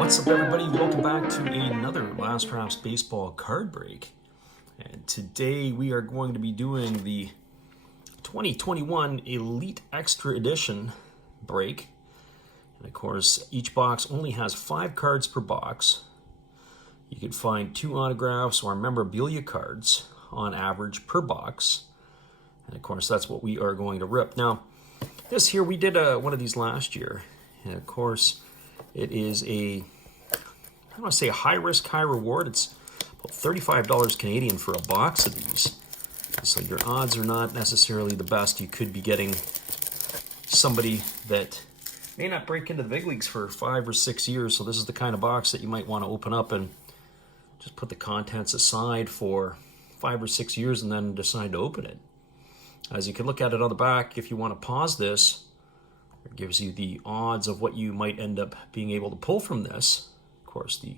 What's up, everybody? Welcome back to another Last Drafts Baseball card break. And today we are going to be doing the 2021 Elite Extra Edition break. And of course, each box only has 5 cards per box. You can find 2 autographs or memorabilia cards on average per box. And of course, that's what we are going to rip. Now, this here, we did one of these last year. And of course, it is I don't want to say a high risk, high reward. It's about $35 Canadian for a box of these. So your odds are not necessarily the best. You could be getting somebody that may not break into the big leagues for 5 or 6 years. So this is the kind of box that you might want to open up and just put the contents aside for 5 or 6 years and then decide to open it. As you can look at it on the back, if you want to pause this, it gives you the odds of what you might end up being able to pull from this. Of course, the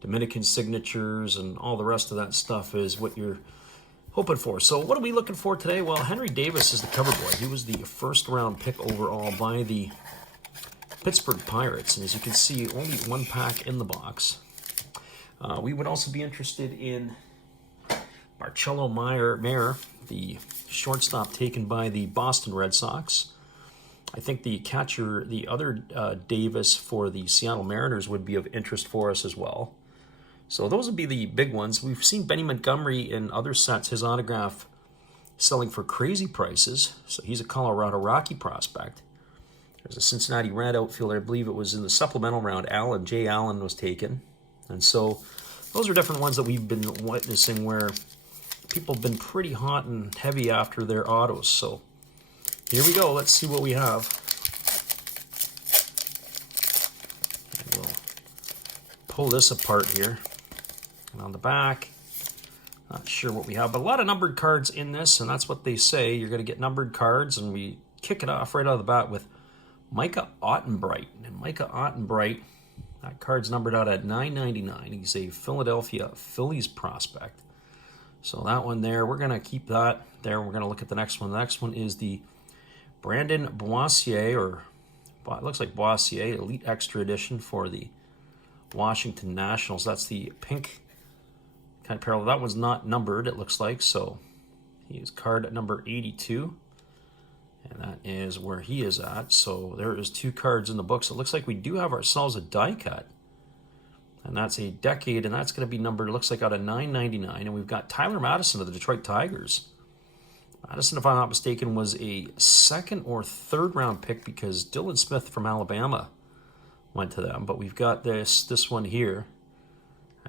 Dominican signatures and all the rest of that stuff is what you're hoping for. So what are we looking for today? Well, Henry Davis is the cover boy. He was the first round pick overall by the Pittsburgh Pirates. And as you can see, only 1 pack in the box. We would also be interested in Marcelo Mayer, the shortstop taken by the Boston Red Sox. I think the catcher, the other Davis for the Seattle Mariners, would be of interest for us as well. So those would be the big ones. We've seen Benny Montgomery in other sets, his autograph selling for crazy prices. So he's a Colorado Rocky prospect. There's a Cincinnati Red outfielder, I believe it was in the supplemental round, Jay Allen was taken. And so those are different ones that we've been witnessing where people have been pretty hot and heavy after their autos. So here we go. Let's see what we have. And we'll pull this apart here. And on the back, not sure what we have, but a lot of numbered cards in this, and that's what they say. You're going to get numbered cards, and we kick it off right out of the bat with Micah Ottenbright. And Micah Ottenbright, that card's numbered out at $9.99. He's a Philadelphia Phillies prospect. So that one there, we're going to keep that there. We're going to look at the next one. The next one is the Brandon Bossier, or it looks like Bossier, Elite Extra Edition for the Washington Nationals. That's the pink kind of parallel. That one's not numbered, it looks like, so he is card at number 82, and that is where he is at. So there is 2 cards in the books. It looks like we do have ourselves a die cut, and that's a decade, and that's going to be numbered, it looks like, out of $9.99, and we've got Tyler Madison of the Detroit Tigers. Madison, if I'm not mistaken, was a 2nd or 3rd round pick because Dylan Smith from Alabama went to them. But we've got this one here.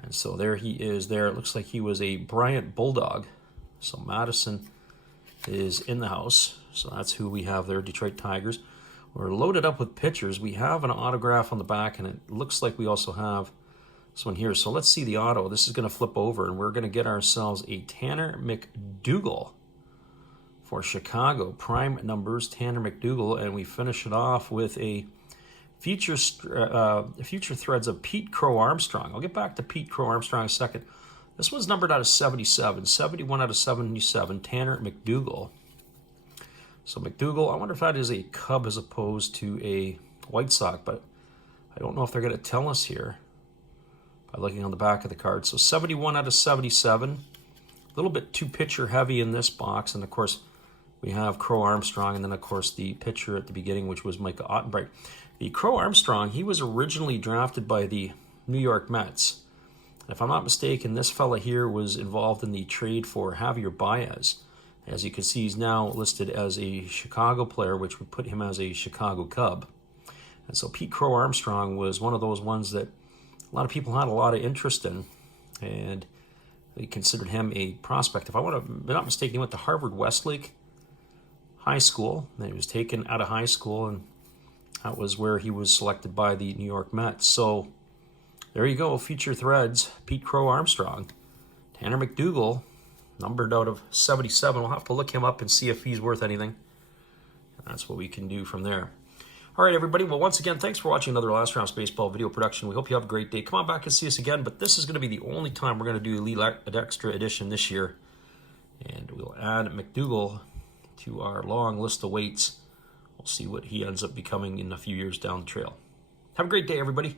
And so there he is there. It looks like he was a Bryant Bulldog. So Madison is in the house. So that's who we have there, Detroit Tigers. We're loaded up with pitchers. We have an autograph on the back, and it looks like we also have this one here. So let's see the auto. This is going to flip over, and we're going to get ourselves a Tanner Mcdougall for Chicago. Prime numbers, Tanner Mcdougall, and we finish it off with a future threads of Pete Crowe Armstrong. I'll get back to Pete Crowe Armstrong in a second. This one's numbered out of 77, 71 out of 77, Tanner Mcdougall. So Mcdougall, I wonder if that is a Cub as opposed to a White Sox, but I don't know if they're going to tell us here by looking on the back of the card. So 71 out of 77, a little bit too pitcher heavy in this box, and of course, we have Crowe Armstrong, and then, of course, the pitcher at the beginning, which was Micah Ottenbright. The Crowe Armstrong, he was originally drafted by the New York Mets. And if I'm not mistaken, this fella here was involved in the trade for Javier Baez. As you can see, he's now listed as a Chicago player, which would put him as a Chicago Cub. And so Pete Crowe Armstrong was one of those ones that a lot of people had a lot of interest in, and they considered him a prospect. If I'm not mistaken, he went to Harvard Westlake High School, and he was taken out of high school, and that was where he was selected by the New York Mets. So there you go, feature threads, Pete Crowe Armstrong. Tanner Mcdougall, numbered out of 77. We'll have to look him up and see if he's worth anything. And that's what we can do from there. All right, everybody. Well, once again, thanks for watching another Last Drafts Baseball video production. We hope you have a great day. Come on back and see us again, but this is going to be the only time we're going to do Elite Extra Edition this year. And we'll add Mcdougall to our long list of weights. We'll see what he ends up becoming in a few years down the trail. Have a great day, everybody.